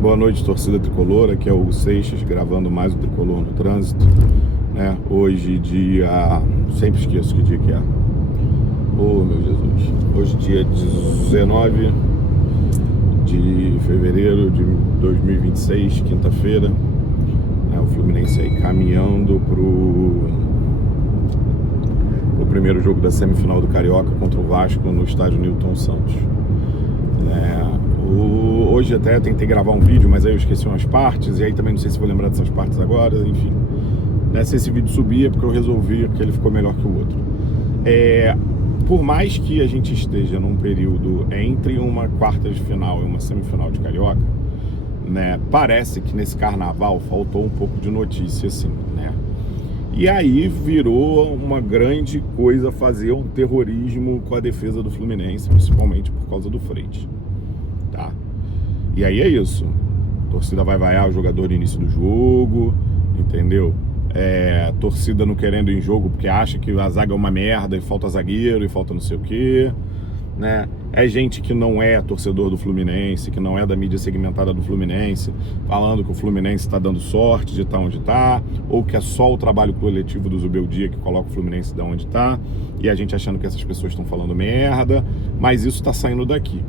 Boa noite, torcida tricolor. Aqui é o Hugo Seixas, gravando mais o Tricolor no Trânsito, né? Hoje, dia... Sempre esqueço que dia que é. Oh, meu Jesus. Hoje, dia 19 de fevereiro de 2026, quinta-feira. O Fluminense aí caminhando pro primeiro jogo da semifinal do Carioca contra o Vasco no estádio Newton Santos. Hoje até tentei gravar um vídeo, mas aí eu esqueci umas partes, e aí também não sei se vou lembrar dessas partes agora, enfim. Se esse vídeo subir é porque eu resolvi que ele ficou melhor que o outro. Por mais que a gente esteja num período entre uma quarta de final e uma semifinal de Carioca, né, parece que nesse carnaval faltou um pouco de notícia, assim, né? E aí virou uma grande coisa fazer um terrorismo com a defesa do Fluminense, principalmente por causa do Freitas, tá? E aí é isso. A torcida vai vaiar o jogador no início do jogo, entendeu? Torcida não querendo ir em jogo porque acha que a zaga é uma merda e falta zagueiro e falta não sei o quê, né? É gente que não é torcedor do Fluminense, que não é da mídia segmentada do Fluminense, falando que o Fluminense está dando sorte de estar onde está, ou que é só o trabalho coletivo do Zubeldia que coloca o Fluminense de onde está, e a gente achando que essas pessoas estão falando merda, mas isso está saindo daqui,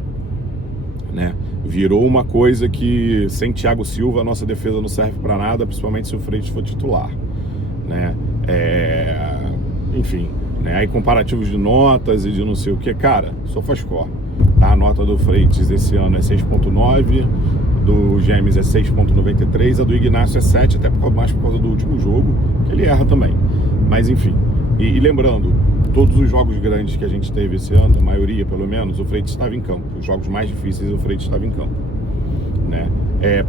né? Virou uma coisa que sem Thiago Silva a nossa defesa não serve para nada, principalmente se o Freitas for titular, né? Enfim, né? Aí comparativos de notas e de não sei o que, cara, SofaScore, tá? A nota do Freitas esse ano é 6.9, do Gemes é 6.93, a do Ignacio é 7, até mais por causa do último jogo, que ele erra também, mas enfim. E lembrando, todos os jogos grandes que a gente teve esse ano, a maioria pelo menos, o Freitas estava em campo. Os jogos mais difíceis, o Freitas estava em campo, né?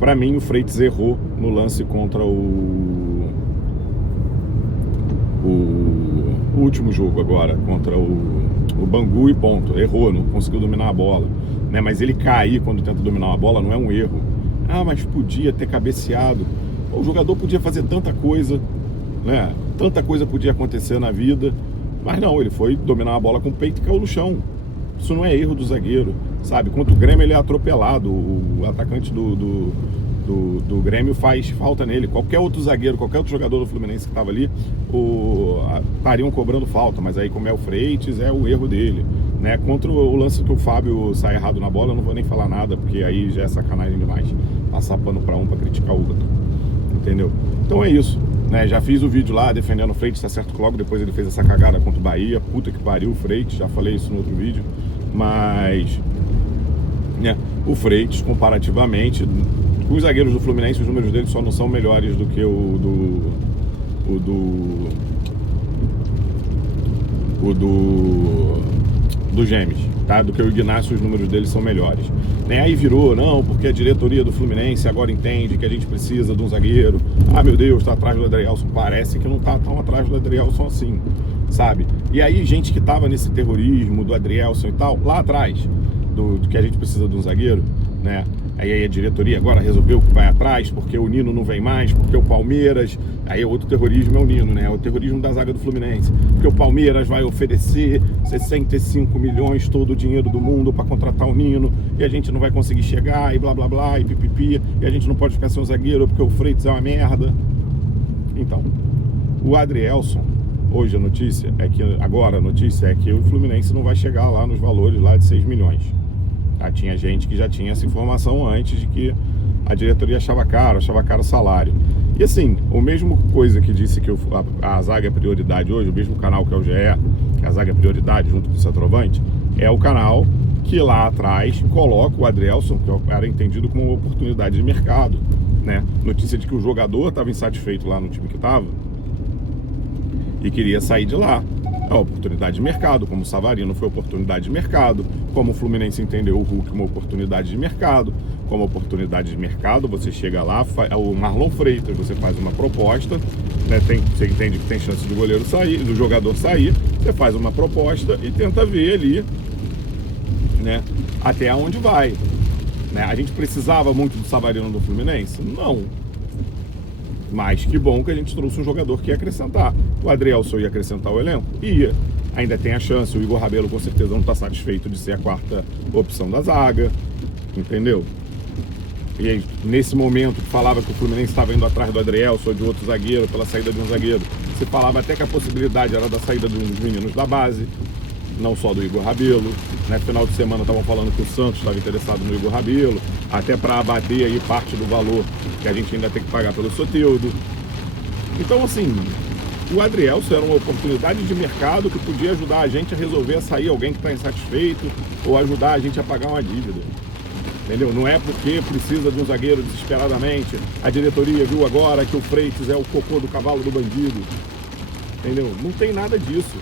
Para mim, o Freitas errou no lance contra o último jogo agora, contra o Bangu, e ponto. Errou, não conseguiu dominar a bola, né? Mas ele cair quando tenta dominar uma bola não é um erro. Ah, mas podia ter cabeceado. O jogador podia fazer tanta coisa, né? Tanta coisa podia acontecer na vida, mas não, ele foi dominar a bola com o peito e caiu no chão. Isso não é erro do zagueiro, sabe? Contra o Grêmio ele é atropelado, o atacante do Grêmio faz falta nele. Qualquer outro zagueiro, qualquer outro jogador do Fluminense que estava ali, estariam cobrando falta, mas aí como é o Freitas, é o erro dele, né? Contra o lance que o Fábio sai errado na bola, eu não vou nem falar nada, porque aí já é sacanagem demais passar pano para um para criticar o outro, entendeu? Então é isso, né? Já fiz o vídeo lá defendendo o Freitas, tá certo que logo depois ele fez essa cagada contra o Bahia, puta que pariu o Freitas, já falei isso no outro vídeo, mas, né, o Freitas comparativamente, os zagueiros do Fluminense, os números deles só não são melhores do que o do Gemes, tá? Do que o Ignacio, os números deles são melhores, né? Aí virou, não, porque a diretoria do Fluminense agora entende que a gente precisa de um zagueiro. Ah, meu Deus, tá atrás do Adrielson. Parece que não tá tão atrás do Adrielson assim, sabe? E aí gente que tava nesse terrorismo do Adrielson e tal, lá atrás, do que a gente precisa de um zagueiro, né? Aí a diretoria agora resolveu que vai atrás, porque o Nino não vem mais, porque o Palmeiras... Aí outro terrorismo é o Nino, né? O terrorismo da zaga do Fluminense. Porque o Palmeiras vai oferecer 65 milhões, todo o dinheiro do mundo para contratar o Nino, e a gente não vai conseguir chegar, e blá blá blá, e pipipi, e a gente não pode ficar sem o zagueiro porque o Freitas é uma merda. Então, o Adrielson, hoje a notícia é que... Agora a notícia é que o Fluminense não vai chegar lá nos valores lá de 6 milhões. Tinha gente que já tinha essa informação antes de que a diretoria achava caro o salário. E assim, o mesmo coisa que disse que a zaga é prioridade hoje, o mesmo canal que é o GE, que a zaga é prioridade junto com o centroavante, é o canal que lá atrás coloca o Adrielson, que era entendido como uma oportunidade de mercado, né? Notícia de que o jogador estava insatisfeito lá no time que estava e queria sair de lá. É uma oportunidade de mercado, como o Savarino foi oportunidade de mercado, como o Fluminense entendeu o Hulk uma oportunidade de mercado, como oportunidade de mercado, você chega lá, o Marlon Freitas, você faz uma proposta, né, você entende que tem chance do goleiro sair, do jogador sair, você faz uma proposta e tenta ver ali, né, até onde vai, né? A gente precisava muito do Savarino do Fluminense? Não. Mas que bom que a gente trouxe um jogador que ia acrescentar. O Adrielson ia acrescentar o elenco? Ia. Ainda tem a chance, o Igor Rabelo com certeza não está satisfeito de ser a quarta opção da zaga, entendeu? E aí, nesse momento, falava que o Fluminense estava indo atrás do Adrielson ou de outro zagueiro, pela saída de um zagueiro. Se falava até que a possibilidade era da saída de um dos meninos da base, não só do Igor Rabelo. Né? Final de semana estavam falando que o Santos estava interessado no Igor Rabelo, até para abater aí parte do valor que a gente ainda tem que pagar pelo Soteldo. Então, assim, o Adrielson era uma oportunidade de mercado que podia ajudar a gente a resolver a sair alguém que está insatisfeito ou ajudar a gente a pagar uma dívida. Entendeu? Não é porque precisa de um zagueiro desesperadamente. A diretoria viu agora que o Freitas é o cocô do cavalo do bandido. Entendeu? Não tem nada disso.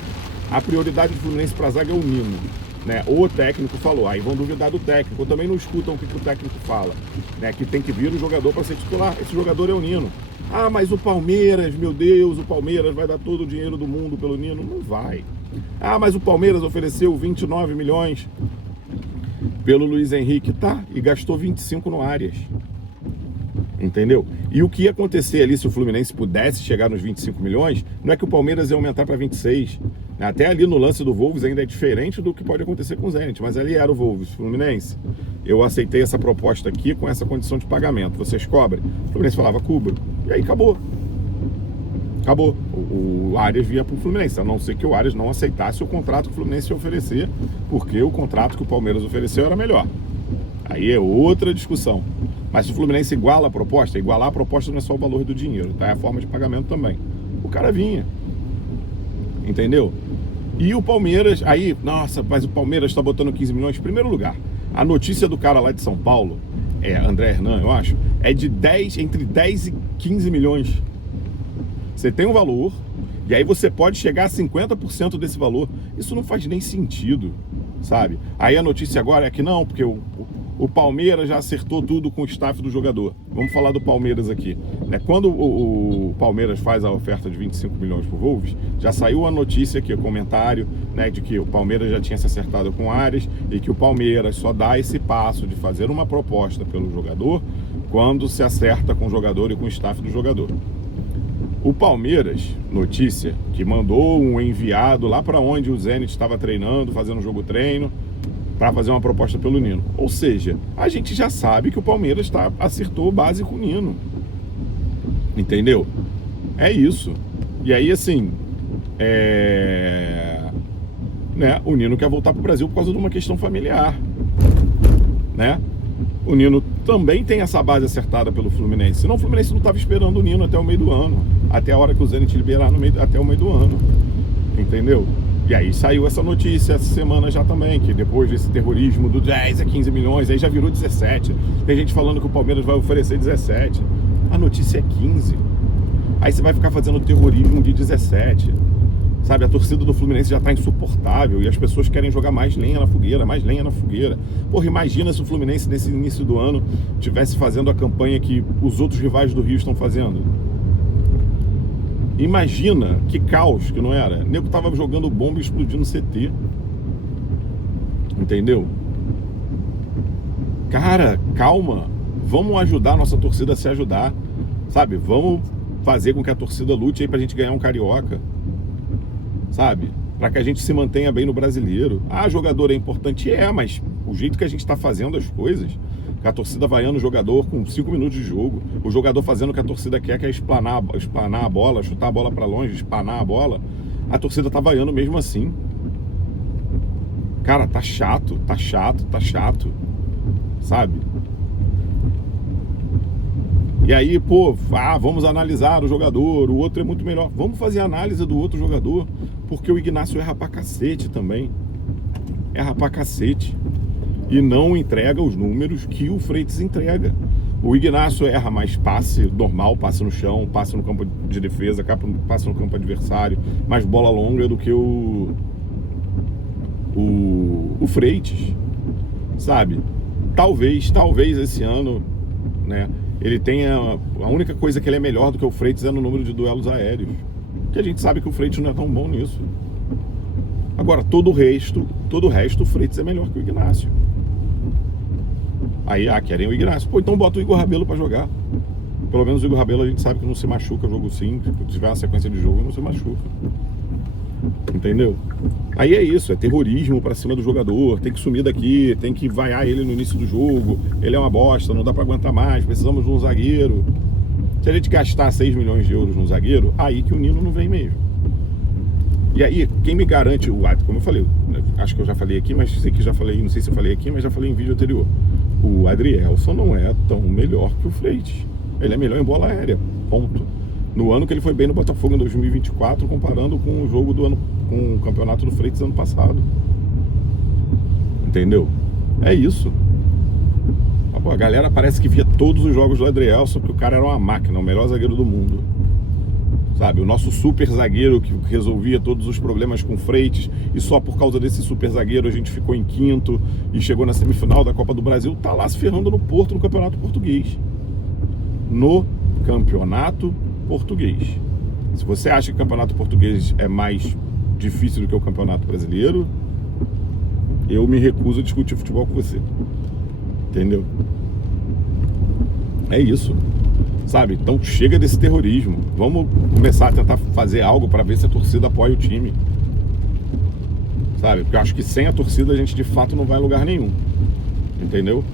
A prioridade do Fluminense para a zaga é o Nino. Né? O técnico falou, aí vão duvidar do técnico, ou também não escutam o que o técnico fala. Né? Que tem que vir o jogador para ser titular. Esse jogador é o Nino. Ah, mas o Palmeiras, meu Deus, o Palmeiras vai dar todo o dinheiro do mundo pelo Nino. Não vai. Ah, mas o Palmeiras ofereceu 29 milhões pelo Luiz Henrique, tá, e gastou 25 no Arias. Entendeu? E o que ia acontecer ali se o Fluminense pudesse chegar nos 25 milhões, não é que o Palmeiras ia aumentar para 26. Até ali no lance do Wolves ainda é diferente do que pode acontecer com o Zenit, mas ali era o Wolves. Fluminense, eu aceitei essa proposta aqui com essa condição de pagamento. Vocês cobrem? O Fluminense falava, cubro. E aí acabou. Acabou. O Arias vinha para o Fluminense, a não ser que o Arias não aceitasse o contrato que o Fluminense ia oferecer, porque o contrato que o Palmeiras ofereceu era melhor. Aí é outra discussão. Mas se o Fluminense igualar a proposta não é só o valor do dinheiro, tá? É a forma de pagamento também. O cara vinha. Entendeu? E o Palmeiras, aí, nossa, mas o Palmeiras está botando 15 milhões em primeiro lugar. A notícia do cara lá de São Paulo, André Hernan, eu acho, é de entre 10 e 15 milhões. Você tem um valor, e aí você pode chegar a 50% desse valor. Isso não faz nem sentido, sabe? Aí a notícia agora é que não, porque o Palmeiras já acertou tudo com o staff do jogador. Vamos falar do Palmeiras aqui. Né? Quando o Palmeiras faz a oferta de 25 milhões pro Wolves, já saiu a notícia aqui, o comentário, né, de que o Palmeiras já tinha se acertado com o Arias e que o Palmeiras só dá esse passo de fazer uma proposta pelo jogador quando se acerta com o jogador e com o staff do jogador. O Palmeiras, notícia, que mandou um enviado lá para onde o Zenit estava treinando, fazendo jogo-treino, para fazer uma proposta pelo Nino. Ou seja, a gente já sabe que o Palmeiras acertou base com o Nino. Entendeu? É isso. E aí, assim, né, o Nino quer voltar para o Brasil por causa de uma questão familiar. Né? O Nino também tem essa base acertada pelo Fluminense. Senão o Fluminense não estava esperando o Nino até o meio do ano. Até a hora que o Zenit liberar até o meio do ano. Entendeu? E aí saiu essa notícia essa semana já também, que depois desse terrorismo do 10 a 15 milhões, aí já virou 17. Tem gente falando que o Palmeiras vai oferecer 17. A notícia é 15. Aí você vai ficar fazendo terrorismo de 17. Sabe, a torcida do Fluminense já tá insuportável e as pessoas querem jogar mais lenha na fogueira, mais lenha na fogueira. Porra, imagina se o Fluminense nesse início do ano tivesse fazendo a campanha que os outros rivais do Rio estão fazendo. Imagina que caos que não era. O nego tava jogando bomba e explodindo CT. Entendeu? Cara, calma. Vamos ajudar a nossa torcida a se ajudar. Sabe? Vamos fazer com que a torcida lute aí pra gente ganhar um carioca. Sabe? Pra que a gente se mantenha bem no brasileiro. Ah, jogador é importante? mas o jeito que a gente tá fazendo as coisas, que a torcida vaiando o jogador com 5 minutos de jogo, o jogador fazendo o que a torcida quer, que é espanar a bola, chutar a bola pra longe, espanar a bola, a torcida tá vaiando mesmo assim. Cara, tá chato, sabe? E aí, vamos analisar o jogador, o outro é muito melhor. Vamos fazer análise do outro jogador, porque o Ignacio erra pra cacete também. Erra pra cacete. E não entrega os números que o Freitas entrega. O Ignacio erra mais passe normal, passe no chão, passe no campo de defesa, passe no campo adversário, mais bola longa do que o Freitas, sabe? Talvez esse ano, né, ele tenha... A única coisa que ele é melhor do que o Freitas é no número de duelos aéreos. Que a gente sabe que o Freitas não é tão bom nisso. Agora, todo o resto, o Freitas é melhor que o Ignacio. Aí, querem o Ignacio. Pô, então bota o Igor Rabelo pra jogar. Pelo menos o Igor Rabelo a gente sabe que não se machuca jogo 5. Se tiver uma sequência de jogo, não se machuca. Entendeu? Aí é isso, é terrorismo pra cima do jogador, tem que sumir daqui, tem que vaiar ele no início do jogo, ele é uma bosta, não dá pra aguentar mais, precisamos de um zagueiro. Se a gente gastar 6 milhões de euros no zagueiro, aí que o Nino não vem mesmo. E aí, quem me garante o Adrielson, como eu falei, acho que eu já falei aqui, mas sei que já falei, não sei se eu falei aqui, mas já falei em vídeo anterior. O Adrielson não é tão melhor que o Freitas. Ele é melhor em bola aérea, ponto. No ano que ele foi bem no Botafogo em 2024, comparando com o jogo do ano, com o campeonato do Freitas ano passado. Entendeu? É isso. A galera parece que via todos os jogos do Adrielson, porque o cara era uma máquina, o melhor zagueiro do mundo. Sabe, o nosso super zagueiro que resolvia todos os problemas com o Freitas, e só por causa desse super zagueiro a gente ficou em quinto e chegou na semifinal da Copa do Brasil, tá lá se ferrando no Porto, no Campeonato Português. No Campeonato Português. Se você acha que o Campeonato Português é mais difícil do que o Campeonato Brasileiro, eu me recuso a discutir futebol com você. Entendeu? É isso. Sabe? Então chega desse terrorismo. Vamos começar a tentar fazer algo para ver se a torcida apoia o time. Sabe? Porque eu acho que sem a torcida a gente de fato não vai a lugar nenhum. Entendeu?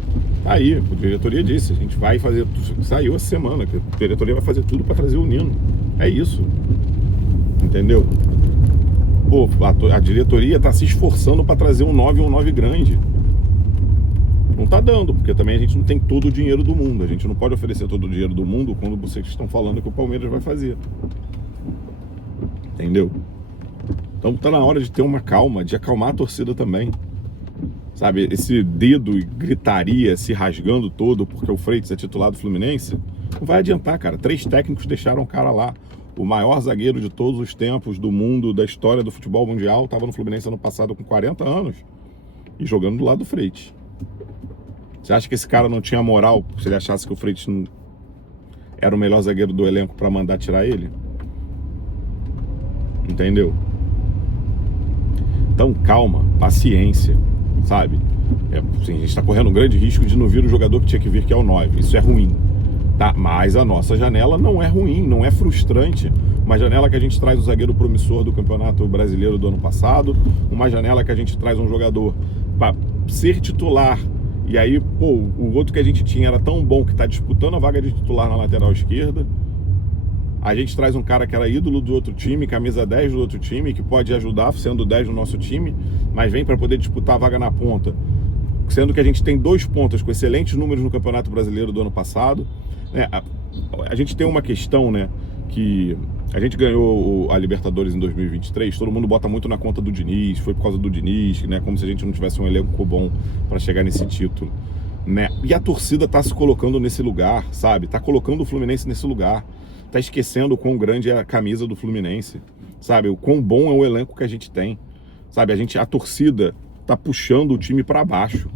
Tá aí, a diretoria disse, a gente vai fazer, saiu essa semana, que a diretoria vai fazer tudo para trazer o Nino. É isso. Entendeu? Pô, a diretoria tá se esforçando para trazer um 9 e um 9 grande. Não tá dando, porque também a gente não tem todo o dinheiro do mundo. A gente não pode oferecer todo o dinheiro do mundo quando vocês estão falando que o Palmeiras vai fazer. Entendeu? Então tá na hora de ter uma calma, de acalmar a torcida também. Sabe, esse dedo e gritaria se rasgando todo porque o Freitas é titular do Fluminense, não vai adiantar, cara. 3 técnicos deixaram o cara lá. O maior zagueiro de todos os tempos do mundo, da história do futebol mundial, estava no Fluminense ano passado com 40 anos e jogando do lado do Freitas. Você acha que esse cara não tinha moral se ele achasse que o Freitas era o melhor zagueiro do elenco para mandar tirar ele? Entendeu? Então calma, paciência, sabe? Assim, a gente está correndo um grande risco de não vir o jogador que tinha que vir, que é o 9. Isso é ruim, tá? Mas a nossa janela não é ruim, não é frustrante. Uma janela que a gente traz um zagueiro promissor do Campeonato Brasileiro do ano passado, uma janela que a gente traz um jogador para ser titular. E aí, pô, o outro que a gente tinha era tão bom que está disputando a vaga de titular na lateral esquerda. A gente traz um cara que era ídolo do outro time, camisa 10 do outro time, que pode ajudar sendo 10 do nosso time, mas vem para poder disputar a vaga na ponta. Sendo que a gente tem 2 pontas com excelentes números no Campeonato Brasileiro do ano passado. A gente tem uma questão, né, que a gente ganhou a Libertadores em 2023, todo mundo bota muito na conta do Diniz, foi por causa do Diniz, né, como se a gente não tivesse um elenco bom para chegar nesse título, né? E a torcida tá se colocando nesse lugar, sabe? Tá colocando o Fluminense nesse lugar, tá esquecendo o quão grande é a camisa do Fluminense, sabe? O quão bom é o elenco que a gente tem, sabe? A torcida tá puxando o time para baixo,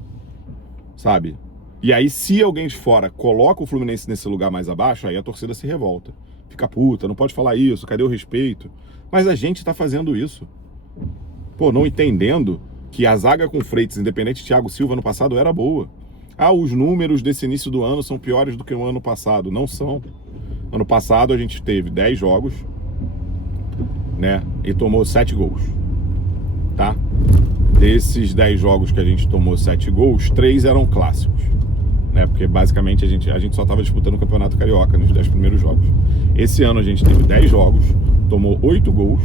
sabe? E aí, se alguém de fora coloca o Fluminense nesse lugar mais abaixo, aí a torcida se revolta. Fica puta, não pode falar isso, cadê o respeito? Mas a gente tá fazendo isso. Pô, não entendendo que a zaga com Freitas, independente de Thiago Silva no passado, era boa. Ah, os números desse início do ano são piores do que o ano passado. Não são. Ano passado a gente teve 10 jogos, né? E tomou 7 gols. Tá? Desses 10 jogos que a gente tomou 7 gols, 3 eram clássicos. Né? Porque basicamente a gente só estava disputando o Campeonato Carioca nos 10 primeiros jogos. Esse ano a gente teve 10 jogos, tomou 8 gols.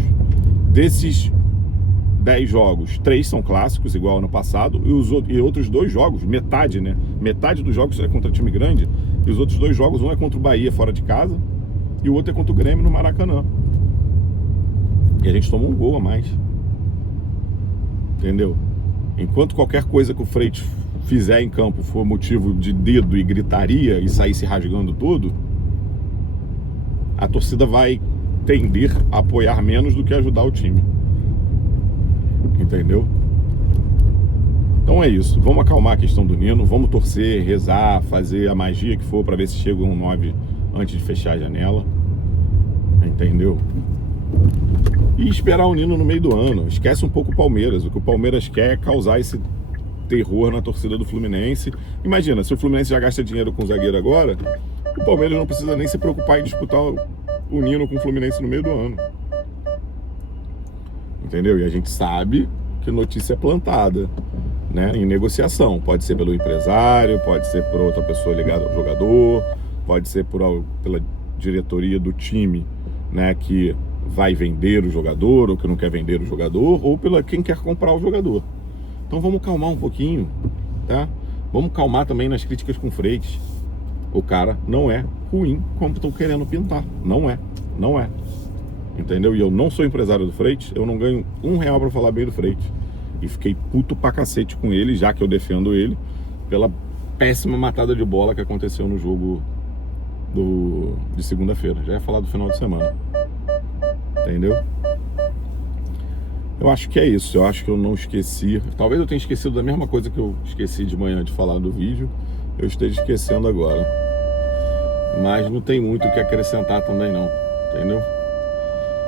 Desses 10 jogos, 3 são clássicos, igual ano passado, e outros 2 jogos, metade, né? Metade dos jogos é contra time grande, e os outros 2 jogos, um é contra o Bahia fora de casa, e o outro é contra o Grêmio no Maracanã. E a gente tomou um gol a mais. Entendeu? Enquanto qualquer coisa que o Freitas fizer em campo for motivo de dedo e gritaria e sair se rasgando tudo, a torcida vai tender a apoiar menos do que ajudar o time. Entendeu? Então é isso. Vamos acalmar a questão do Nino, vamos torcer, rezar, fazer a magia que for para ver se chega um 9 antes de fechar a janela. Entendeu? E esperar o Nino no meio do ano. Esquece um pouco o Palmeiras. O que o Palmeiras quer é causar esse terror na torcida do Fluminense. Imagina, se o Fluminense já gasta dinheiro com o zagueiro agora, o Palmeiras não precisa nem se preocupar em disputar o Nino com o Fluminense no meio do ano. entendeu? E a gente sabe que notícia é plantada, né, em negociação. Pode ser pelo empresário, pode ser por outra pessoa ligada ao jogador, pode ser pela diretoria do time, né, que vai vender o jogador ou que não quer vender o jogador, ou pela quem quer comprar o jogador. Então vamos calmar um pouquinho, tá? Vamos calmar também nas críticas com o Freitas. O cara não é ruim como estão querendo pintar. Não é. Entendeu? E eu não sou empresário do Freitas, eu não ganho R$1 pra falar bem do Freitas. E fiquei puto pra cacete com ele, já que eu defendo ele, pela péssima matada de bola que aconteceu no jogo de segunda-feira. Já ia falar do final de semana. Entendeu? Eu acho que é isso. Eu acho que eu não esqueci. Talvez eu tenha esquecido da mesma coisa que eu esqueci de manhã de falar do vídeo. Eu esteja esquecendo agora. Mas não tem muito o que acrescentar também não. Entendeu?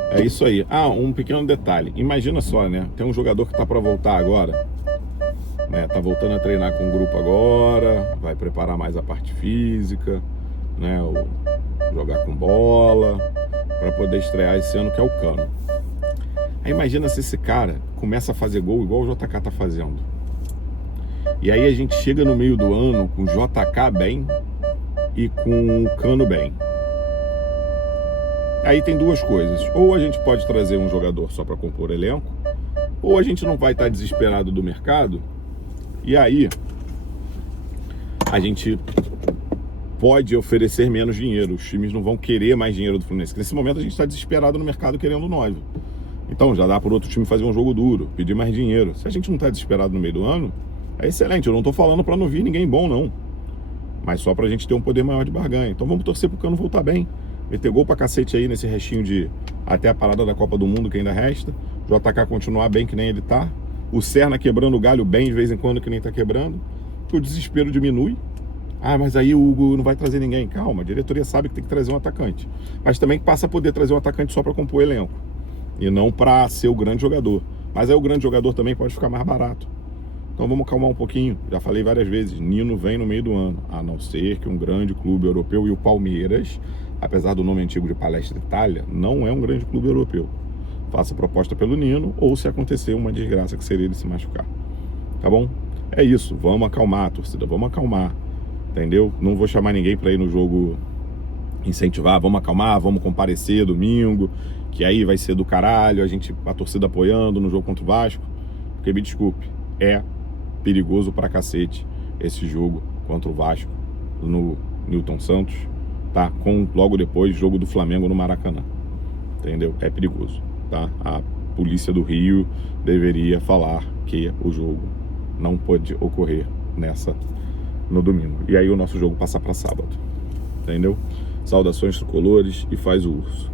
É isso aí. Ah, um pequeno detalhe. Imagina só, né? Tem um jogador que tá para voltar agora, né? Tá voltando a treinar com o grupo agora, vai preparar mais a parte física, né? Jogar com bola, para poder estrear esse ano, que é o Cano. Aí imagina se esse cara começa a fazer gol igual o JK tá fazendo. E aí a gente chega no meio do ano com o JK bem e com o Cano bem. Aí tem duas coisas. Ou a gente pode trazer um jogador só para compor elenco, ou a gente não vai estar desesperado do mercado, e aí a gente pode oferecer menos dinheiro. Os times não vão querer mais dinheiro do Fluminense. Nesse momento a gente está desesperado no mercado querendo 9. Então já dá para outro time fazer um jogo duro, pedir mais dinheiro. Se a gente não está desesperado no meio do ano, é excelente. Eu não estou falando para não vir ninguém bom, não. Mas só para a gente ter um poder maior de barganha. Então vamos torcer pro Cano voltar bem. Meter gol pra cacete aí nesse restinho de até a parada da Copa do Mundo que ainda resta. JK continuar bem que nem ele tá. O Serna quebrando o galho bem de vez em quando que nem tá quebrando. Que o desespero diminui. Ah, mas aí o Hugo não vai trazer ninguém. Calma, a diretoria sabe que tem que trazer um atacante. Mas também passa a poder trazer um atacante só pra compor o elenco. E não pra ser o grande jogador. Mas aí o grande jogador também pode ficar mais barato. Então vamos calmar um pouquinho. Já falei várias vezes, Nino vem no meio do ano. A não ser que um grande clube europeu, e o Palmeiras, apesar do nome antigo de Palestra Itália, não é um grande clube europeu. Faça proposta pelo Nino, ou se acontecer uma desgraça que seria ele se machucar. Tá bom? É isso, vamos acalmar, torcida, vamos acalmar. Entendeu? Não vou chamar ninguém para ir no jogo incentivar, vamos acalmar, vamos comparecer domingo, que aí vai ser do caralho, a torcida apoiando no jogo contra o Vasco. Porque me desculpe, é perigoso pra cacete esse jogo contra o Vasco no Newton Santos, tá? Com logo depois jogo do Flamengo no Maracanã, entendeu? É perigoso, tá? A polícia do Rio deveria falar que o jogo não pode ocorrer no domingo, e aí o nosso jogo passa para sábado, entendeu? Saudações tricolores e faz o urso.